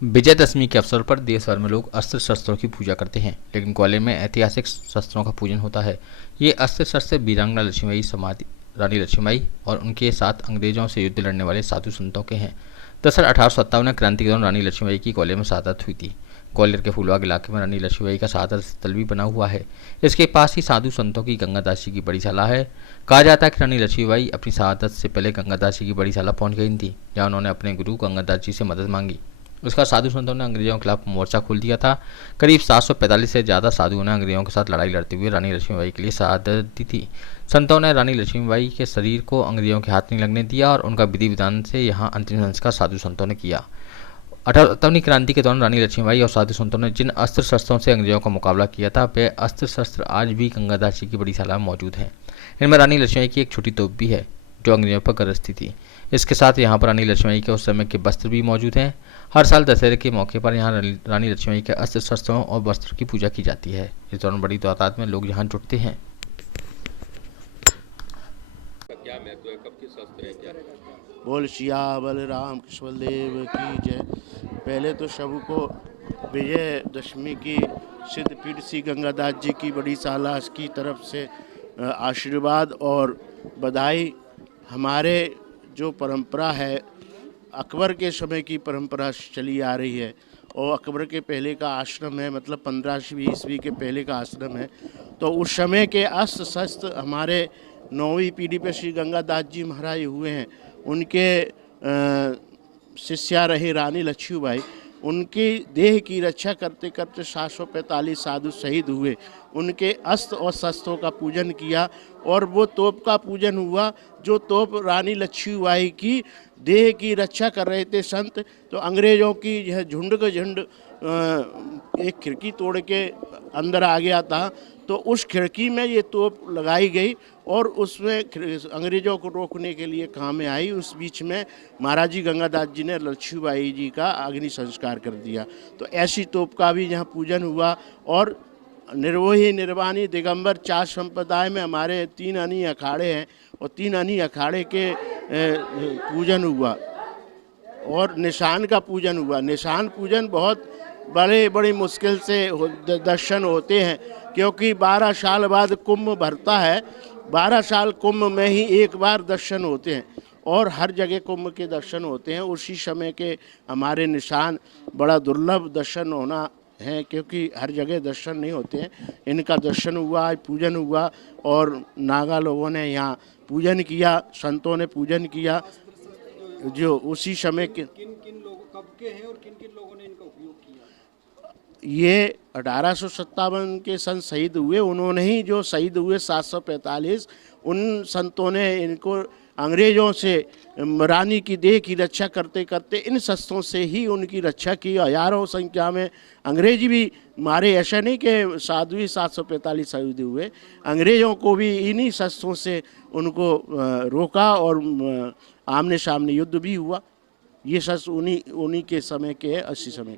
विजयदशमी के अवसर पर देश भर में लोग अस्त्र शस्त्रों की पूजा करते हैं, लेकिन ग्वालियर में ऐतिहासिक शस्त्रों का पूजन होता है। ये अस्त्र शस्त्र वीरांगना लक्ष्मीबाई समाधि रानी लक्ष्मीबाई और उनके साथ अंग्रेजों से युद्ध लड़ने वाले साधु संतों के हैं। दरअसल 1857 में क्रांति के दौरान रानी लक्ष्मीबाई की ग्वालियर में शहादत हुई थी। ग्वालियर के फूलबाग इलाके में रानी लक्ष्मीबाई का शहादत स्थल भी बना हुआ है। इसके पास ही साधु संतों की गंगादास जी की बड़ी शाला है। कहा जाता है कि रानी लक्ष्मीबाई अपनी शहादत से पहले गंगादास जी की बड़ी शाला पहुंच गई थी, जहां उन्होंने अपने गुरु गंगादास जी से मदद मांगी। उसका साधु संतों ने अंग्रेजों के खिलाफ मोर्चा खोल दिया था। करीब 745 से ज़्यादा साधुओं ने अंग्रेजों के साथ लड़ाई लड़ते हुए रानी लक्ष्मीबाई के लिए शहादत दी थी। संतों ने रानी लक्ष्मीबाई के शरीर को अंग्रेजों के हाथ नहीं लगने दिया और उनका विधि विधान से यहाँ अंतिम संस्कार साधु संतों ने किया। 1858 क्रांति के दौरान रानी लक्ष्मीबाई और साधु संतों ने जिन अस्त्र शस्त्रों से अंग्रेजों का मुकाबला किया था, वे अस्त्र शस्त्र आज भी गंगादास जी की बड़ी शाला में मौजूद हैं। इनमें रानी लक्ष्मीबाई की एक छोटी तोप भी है, जो अंग्रेजों पर गरजती थी। इसके साथ यहाँ पर रानी लक्ष्मीबाई के उस समय के वस्त्र भी मौजूद हैं। हर साल दशहरे के मौके पर यहाँ रानी लक्ष्मीबाई के अस्त्र शस्त्रों और वस्त्र की पूजा की जाती है। इस दौरान बड़ी तादाद में लोग यहाँ जुटते हैं। क्या महत्व है, कब के शस्त्र है, क्या बोल सियावर राम कृष्ण देव की जय। पहले तो सबको विजयदशमी की सिद्ध पीठ श्री गंगादास जी की बड़ी शाला की तरफ से आशीर्वाद और बधाई। हमारे जो परंपरा है, अकबर के समय की परंपरा चली आ रही है और अकबर के पहले का आश्रम है, मतलब 15वीं ईस्वी के पहले का आश्रम है। तो उस समय के अस्त्र शस्त्र हमारे 9वीं पीढ़ी पे श्री गंगादास जी महाराज हुए हैं। उनके शिष्या रही रानी लक्ष्मीबाई, उनकी देह की रक्षा करते करते 745 साधु शहीद हुए। उनके अस्त्र और शस्त्रों का पूजन किया और वो तोप का पूजन हुआ, जो तोप रानी लक्ष्मीबाई की देह की रक्षा कर रहे थे संत। तो अंग्रेज़ों की यह झुंड का झुंड एक खिड़की तोड़ के अंदर आ गया था, तो उस खिड़की में ये तोप लगाई गई और उसमें अंग्रेज़ों को रोकने के लिए काम में आई। उस बीच में महाराज जी गंगादास जी ने लक्ष्मीबाई जी का अग्नि संस्कार कर दिया। तो ऐसी तोप का भी यहाँ पूजन हुआ। और निर्वोही निर्वाणी दिगंबर 4 संप्रदाय में हमारे 3 अनी अखाड़े हैं और 3 अनी अखाड़े के पूजन हुआ और निशान का पूजन हुआ। निशान पूजन बहुत बड़ी मुश्किल से दर्शन होते हैं, क्योंकि 12 साल बाद कुंभ भरता है। 12 साल कुंभ में ही एक बार दर्शन होते हैं और हर जगह कुंभ के दर्शन होते हैं। उसी समय के हमारे निशान बड़ा दुर्लभ दर्शन होना है, क्योंकि हर जगह दर्शन नहीं होते हैं। इनका दर्शन हुआ, पूजन हुआ और नागा लोगों ने यहाँ पूजन किया, संतों ने पूजन किया। जो उसी समय के किन किन लोगों कब के हैं और किन किन लोगों ने इनका उपयोग किया? ये 1857 के सन शहीद हुए, उन्होंने ही जो शहीद हुए 745, उन संतों ने इनको अंग्रेज़ों से रानी की देह की रक्षा करते करते इन शस्त्रों से ही उनकी रक्षा की। हजारों संख्या में अंग्रेज भी मारे, ऐसा नहीं कि साधु ही 745 शहीद हुए। अंग्रेज़ों को भी इन्हीं शस्त्रों से उनको रोका और आमने सामने युद्ध भी हुआ। ये शस्त्र उन्हीं के समय के 80 समय